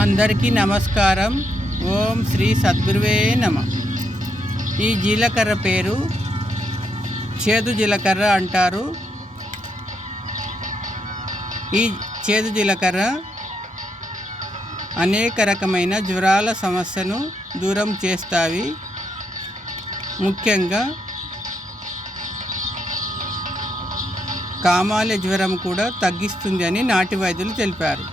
అందరికీ నమస్కారం. ఓం శ్రీ సద్గురువే నమ. ఈ జీలకర్ర పేరు చేదు జీలకర్ర అంటారు. ఈ చేదు జీలకర్ర అనేక రకమైన జ్వరాల సమస్యను దూరం చేస్తాయి. ముఖ్యంగా కామాల జ్వరం కూడా తగ్గిస్తుంది అని నాటి వైద్యులు తెలిపారు.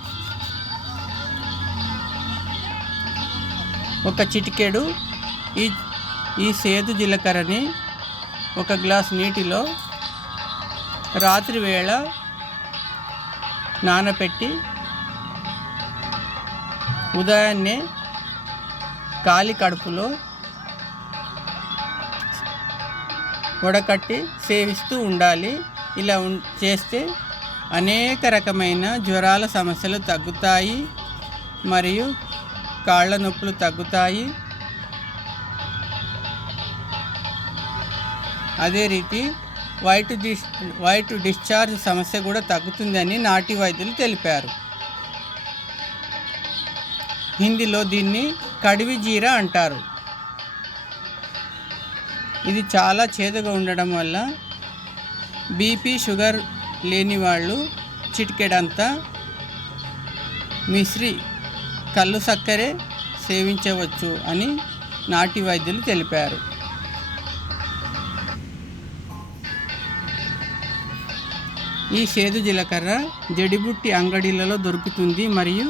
ఒక చిటికెడు ఈ సేదు జీలకర్రని ఒక గ్లాస్ నీటిలో రాత్రి వేళ నానబెట్టి ఉదయాన్నే ఖాళీ కడుపులో వడకట్టి సేవిస్తూ ఉండాలి. ఇలా చేస్తే అనేక రకమైన జ్వరాల సమస్యలు తగ్గుతాయి మరియు కాళ్ళ నొప్పులు తగ్గుతాయి. అదే రీతి వైట్ డిశ్చార్జ్ సమస్య కూడా తగ్గుతుందని నాటి వైద్యులు తెలిపారు. హిందీలో దీన్ని కడివి జీరా అంటారు. ఇది చాలా చేదుగా ఉండడం వల్ల బీపీ షుగర్ లేని వాళ్ళు చిటికెడంతా మిశ్రి కళ్ళు సక్కరే సేవించవచ్చు అని నాటి వైద్యులు తెలిపారు. ఈ సేదు జీలకర్ర జడిబుట్టి అంగడిలలో దొరుకుతుంది మరియు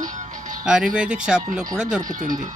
ఆయుర్వేదిక్ షాపుల్లో కూడా దొరుకుతుంది.